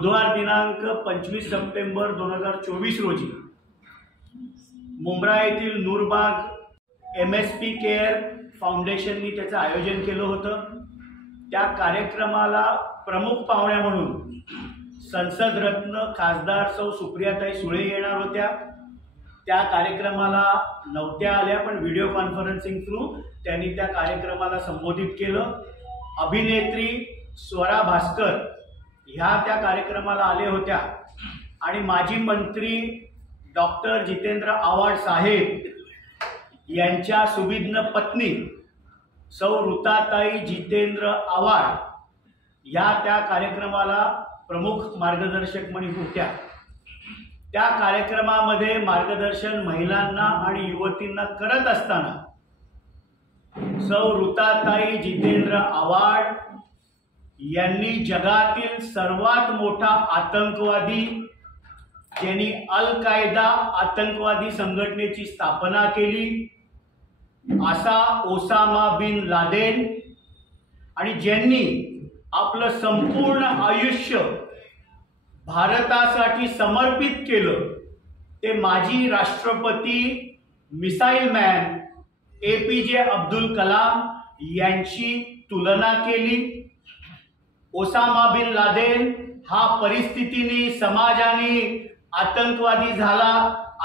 बुधवार दिनांक 25 सप्टेंबर 2024 रोजी मुंब्रा येथील नूरबाग MSP केअर फाउंडेशननी त्याचं आयोजन केलं होतं। त्या कार्यक्रमाला प्रमुख पाहुण्या म्हणून संसद रत्न खासदार सौ सुप्रियाताई सुळे येणार होत्या। त्या कार्यक्रमाला नव्हत्या आल्या, पण व्हिडिओ कॉन्फरन्सिंग थ्रू त्यांनी त्या कार्यक्रमाला संबोधित केलं। अभिनेत्री स्वरा भास्कर ह्या त्या कार्यक्रमाला आले होत्या आणि माजी मंत्री डॉक्टर जितेंद्र आव्हाड साहेब यांच्या सुविज्ञ पत्नी सौ ऋताताई जितेंद्र आव्हाड या त्या कार्यक्रमाला प्रमुख मार्गदर्शक म्हणून होत्या। त्या कार्यक्रमामध्ये मार्गदर्शन महिलांना आणि युवतींना करत असताना सौ ऋताताई जितेंद्र आव्हाड यांनी जगातील सर्वात मोठा आतंकवादी ज्यांनी अल कायदा आतंकवादी संघटनेची स्थापना केली असा ओसामा बिन लादेन आणि ज्यांनी आपलं संपूर्ण आयुष्य भारतासाठी समर्पित केलं ते माजी राष्ट्रपती missile man APJ Abdul Kalam यांची तुलना केली। ओसामा बिन लादेन हा परिस्थितीने समाजाने आतंकवादी झाला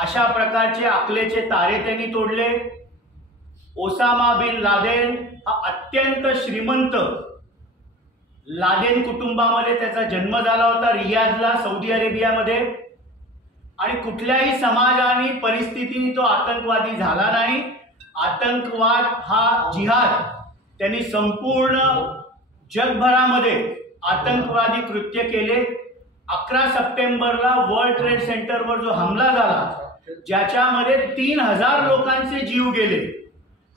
अशा प्रकारचे अकलेचे तारे त्यांनी तोडले। ओसामा बिन लादेन हा अत्यंत श्रीमंत लादेन कुटुंबामध्ये त्याचा जन्म झाला होता, रियादला सौदी अरेबियामध्ये, आणि कुठल्याही समाजाने परिस्थितीने तो आतंकवादी झाला नाही। आतंकवाद हा जिहाद त्यांनी संपूर्ण जगभरामध्ये आतंकवादी कृत्य केले। 11 सप्टेंबरला वर्ल्ड ट्रेड सेंटरवर जो हमला झाला ज्याच्यामध्ये 3000 लोकांचे जीव गेले,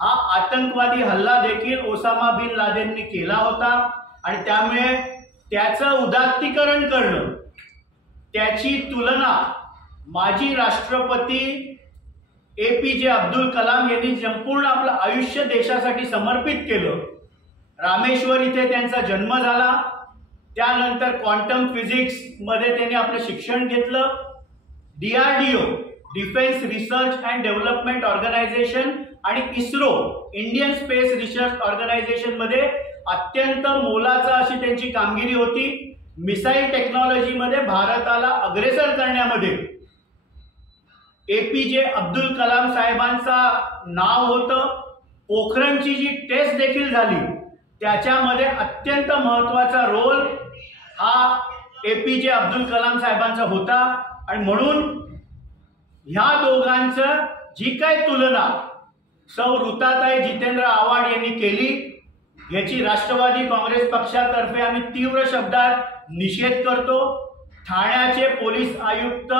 हा आतंकवादी हल्ला देखील ओसामा बिन लादेनने केला होता आणि त्यामुळे त्याचं उदात्तीकरण करणं, त्याची तुलना माजी राष्ट्रपती APJ अब्दुल कलाम यांनी संपूर्ण आपलं आयुष्य देशासाठी समर्पित केलं। रामेश्वर इथे त्यांचा जन्म झाला, त्यानंतर क्वांटम फिजिक्स मध्ये त्यांनी आपलं शिक्षण घेतलं। DRDO defence research and development organisation आणि ISRO Indian space research organisation मध्ये अत्यंत मोलाचा अशी त्यांची कामगिरी होती। मिसाईल टेक्नॉलॉजी मध्ये भारताला अग्रेसर करण्यामध्ये APJ अब्दुल कलाम साहेबांचा नाव होतं। पोखरणची जी टेस्ट देखील झाली त्याच्यामध्ये अत्यंत महत्त्वाचा रोल हा APJ अब्दुल कलाम साहेबांचा होता आणि म्हणून ह्या दोघांचं जी काही तुलना सौ ऋताताई जितेंद्र आव्हाड यांनी केली याची राष्ट्रवादी काँग्रेस पक्षातर्फे आम्ही तीव्र शब्दात निषेध करतो। ठाण्याचे पोलीस आयुक्त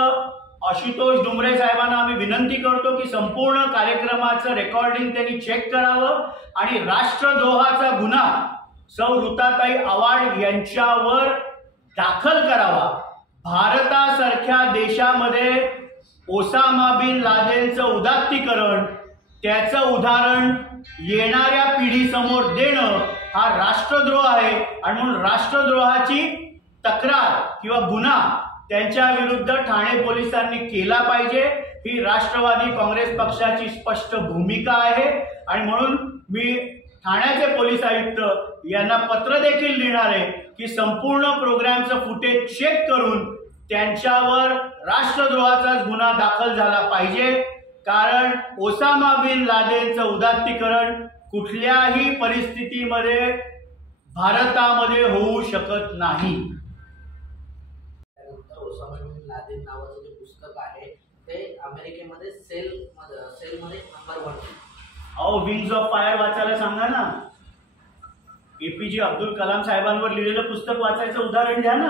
आशुतोष डुमरे साहेबांना आम्ही विनंती करतो की संपूर्ण कार्यक्रमाचं रेकॉर्डिंग त्यांनी चेक करावं आणि राष्ट्रद्रोहाचा गुन्हा सौ ऋताताई आव्हाड यांच्यावर दाखल करावा। भारतासारख्या देशामध्ये ओसामा बिन लादेनचं उदात्तीकरण, त्याचं उदाहरण येणाऱ्या पिढीसमोर देणं हा राष्ट्रद्रोह आहे आणि म्हणून राष्ट्रद्रोहाची तक्रार किंवा गुन्हा त्यांच्या विरुद्ध ठाणे पोलिसांनी केला पाहिजे, ही राष्ट्रवादी काँग्रेस पक्षाची स्पष्ट भूमिका आहे। आणि म्हणून मी ठाण्याचे पोलीस आयुक्त यांना पत्र देखील लिहिणार आहे की संपूर्ण प्रोग्रामचं फुटेज चेक करून त्यांच्यावर राष्ट्रद्रोहाचा गुन्हा दाखल झाला पाहिजे, कारण ओसामा बिन लादेनचं उदात्तीकरण कुठल्याही परिस्थितीमध्ये भारतामध्ये होऊ शकत नाही। लादेन नावाचं जे पुस्तक आहे ते अमेरिकेमध्ये सेलमध्ये नंबर 1। अहो, विंग्स ऑफ फायर वाचायला सांगा ना। APJ अब्दुल कलाम साहेबांवर लिहिलेलं पुस्तक वाचायचं उदाहरण द्या ना।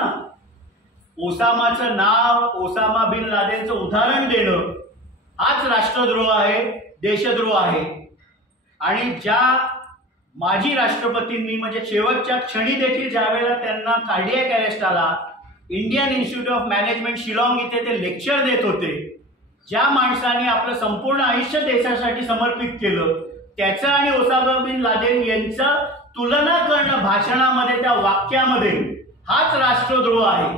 ओसामाचं नाव, ओसामा बिन लादेनचं उदाहरण देणं हाच राष्ट्रद्रोह आहे, देशद्रोह आहे। आणि ज्या माजी राष्ट्रपतींनी म्हणजे शेवटच्या क्षणी देखील ज्यावेळेला त्यांना कार्डियक अरेस्ट आला, Indian institute of management Shillong इथे ते लेक्चर देत होते, ज्या माणसाने आपलं संपूर्ण आयुष्य देशासाठी समर्पित केलं त्याचं आणि ओसामा बिन लादेन यांचं तुलना करणं भाषणामध्ये, त्या वाक्यामध्ये हाच राष्ट्रद्रोह आहे।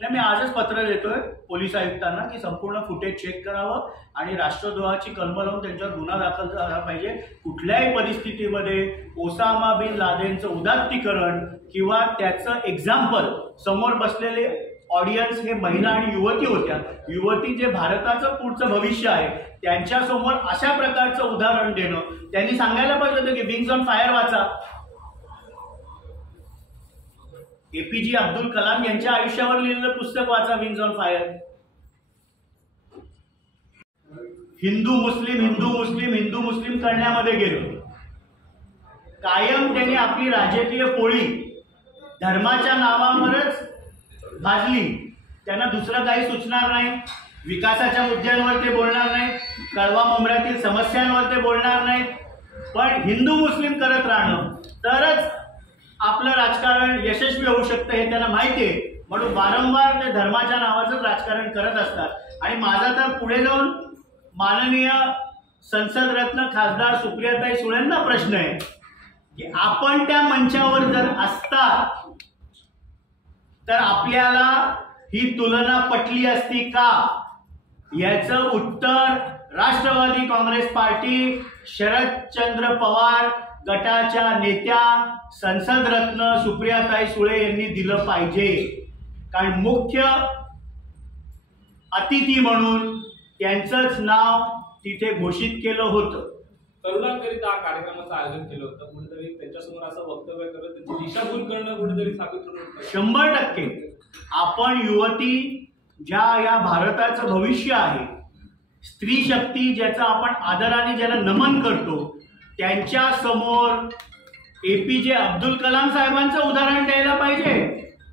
नाही, मी आजच पत्र देतोय पोलीस आयुक्तांना की संपूर्ण फुटेज चेक करावं आणि राष्ट्रद्रोहाची कलम लावून त्यांच्यावर गुन्हा दाखल झाला पाहिजे. कुठल्याही परिस्थितीमध्ये ओसामा बिन लादेनचं उदात्तीकरण किंवा त्याचं एक्झाम्पल, समोर बसलेले ऑडियन्स हे महिला आणि युवती होत्या, युवती जे भारताचं पुढचं भविष्य आहे, त्यांच्यासमोर अशा प्रकारचं उदाहरण देणं, त्यांनी सांगायला पाहिजे होतं की विंग्स ऑन फायर वाचा. एपीजे अब्दुल कलाम यांच्या आयुष्यावर लिहिलेलं पुस्तक वाचा, विंग्स ऑन फायर. हिंदू मुस्लिम करण्यामध्ये गेलो. कायम त्यांनी आपली राजकीय पोळी धर्माच्या नावावरच भाजली. त्यांना दुसरं काही सुचणार नाही. विकासाच्या मुद्द्यांवर ते बोलणार नाही, कळवा मुंबऱ्यातील समस्यांवर ते बोलणार नाहीत. पण हिंदू मुस्लिम करत राहणं तरच आपलं राजकारण यशस्वी होऊ शकतं हे त्यांना माहिती आहे. म्हणून वारंवार ते धर्माच्या नावाचं राजकारण करत असतात. आणि माझा तर पुढे जाऊन माननीय संसद रत्न खासदार सुप्रियाताई सुळेंना प्रश्न आहे की आपण त्या मंचावर जर असतात तर आपल्याला ही तुलना पटली असती का? याचं उत्तर राष्ट्रवादी काँग्रेस पार्टी, शरदचंद्र पवार गटाच्या नेत्या संसद रत्न सुप्रियाताई सुळे यांनी दिलं पाहिजे. कारण मुख्य अतिथी म्हणून त्यांचंच नाव तिथे घोषित केलं होतं. तरुणांकरिता कार्यक्रमाचं आयोजन केलं होतं, कुठेतरी त्यांच्यासमोर असं वक्तव्य करत त्यांची दिशाभूल करणं कुठेतरी साबित होतं. 100% आपण युवती ज्या या भारताचं भविष्य आहे, स्त्री शक्ती ज्याचा आपण आदराने ज्याला नमन करतो, त्यांच्या समोर एपीजे अब्दुल कलाम साहेबांचं उदाहरण द्यायला पाहिजे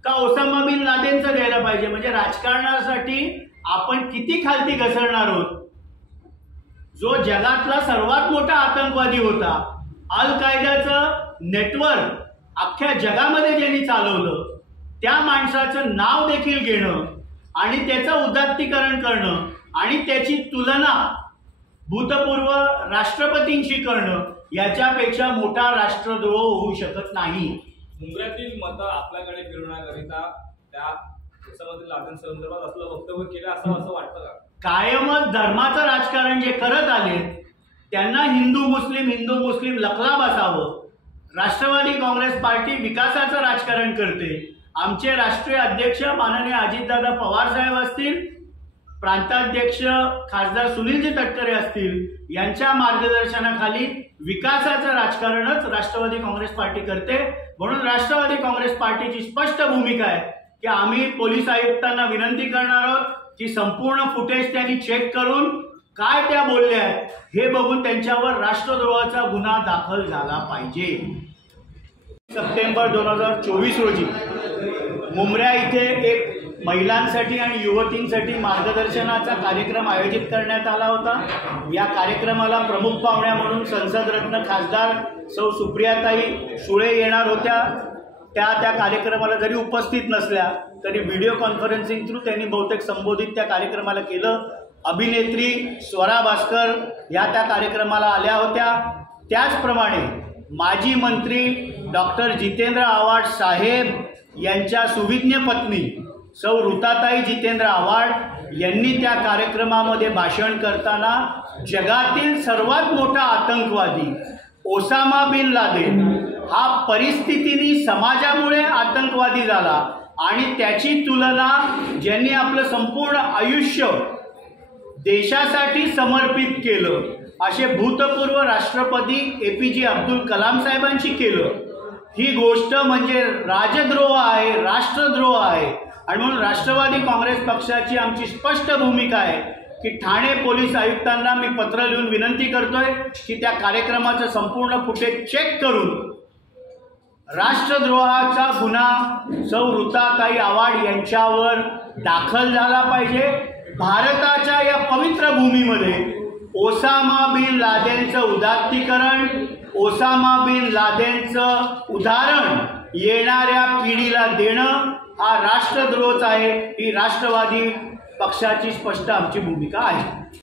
का ओसामा बिन लादेनचं द्यायला पाहिजे? म्हणजे राजकारणासाठी आपण किती खालती घसरणार आहोत. जो जगातला सर्वात मोठा आतंकवादी होता, अल कायदाचं नेटवर्क अख्ख्या जगामध्ये ज्यांनी चालवलं, त्या माणसाचं नाव देखील घेणं आणि त्याचं उदात्तीकरण करणं आणि त्याची तुलना भूतपूर्व राष्ट्रपतींशी करणं, याच्यापेक्षा मोठा राष्ट्रद्रोह होऊ शकत नाही. मुंबऱ्यातील मतं आपल्याकडे फिरवण्याकरिता त्या देशामधील लादेन संदर्भात असलं वक्तव्य केलं असं वाटतं का? कायमच धर्माचं राजकारण जे करत आले त्यांना हिंदू मुस्लिम लखला बसावं. राष्ट्रवादी काँग्रेस पार्टी विकासाचं राजकारण करते. आमचे राष्ट्रीय अध्यक्ष माननीय अजितदादा पवार साहेब असतील, प्रांताध्यक्ष खासदार सुनीलजी तटकरे असतील, यांच्या मार्गदर्शनाखाली विकासाचं राजकारणच राष्ट्रवादी काँग्रेस पार्टी करते. म्हणून राष्ट्रवादी काँग्रेस पार्टीची स्पष्ट भूमिका आहे की आम्ही पोलीस आयुक्तांना विनंती करणार आहोत की संपूर्ण फुटेज त्यांनी चेक करून काय त्या बोलल्या हे बघून त्यांच्यावर राष्ट्रद्रोहाचा गुन्हा दाखल झाला पाहिजे. सप्टेंबर 2024 रोजी मुंबऱ्या इथे एक महिलांसाठी आणि युवतींसाठी मार्गदर्शनाचा कार्यक्रम आयोजित करण्यात आला होता. या कार्यक्रमाला प्रमुख पाहुण्या म्हणून संसद रत्न खासदार सौ सुप्रियाताई सुळे येणार होत्या. त्या कार्यक्रमाला जरी उपस्थित नसल्या तरी व्हिडिओ कॉन्फरन्सिंग थ्रू त्यांनी बहुतेक संबोधित त्या कार्यक्रमाला केलं. अभिनेत्री स्वरा भास्कर या त्या कार्यक्रमाला आल्या होत्या. त्याचप्रमाणे माजी मंत्री डॉक्टर जितेंद्र आव्हाड साहेब यांच्या सुविज्ञ पत्नी सौ ऋताताई जितेंद्र आव्हाड यांनी त्या कार्यक्रमामध्ये भाषण करताना जगातील सर्वात मोठा आतंकवादी ओसामा बिन लादेन हा परिस्थितीने समाजामुळे आतंकवादी झाला आणि त्याची तुलना ज्यांनी आपलं संपूर्ण आयुष्य देशासाठी समर्पित केलं असे भूतपूर्व राष्ट्रपती एपीजे अब्दुल कलाम साहेबांशी केलं. ही गोष्ट म्हणजे राजद्रोह आहे, राष्ट्रद्रोह आहे. आणि म्हणून राष्ट्रवादी काँग्रेस पक्षाची आमची स्पष्ट भूमिका आहे की ठाणे पोलीस आयुक्तांना मी पत्र लिहून विनंती करतोय की त्या कार्यक्रमाचं संपूर्ण फुटेज चेक करून राष्ट्रद्रोहाचा गुन्हा सौ ऋताताई आव्हाड यांच्यावर दाखल झाला पाहिजे. भारताच्या या पवित्र भूमीमध्ये ओसामा बिन लादेनचं उदात्तीकरण, ओसामा बिन लादेनचं उदाहरण येणाऱ्या पिढीला देणं हा राष्ट्रद्रोहच आहे. ही राष्ट्रवादी पक्षाची स्पष्ट आमची भूमिका आहे.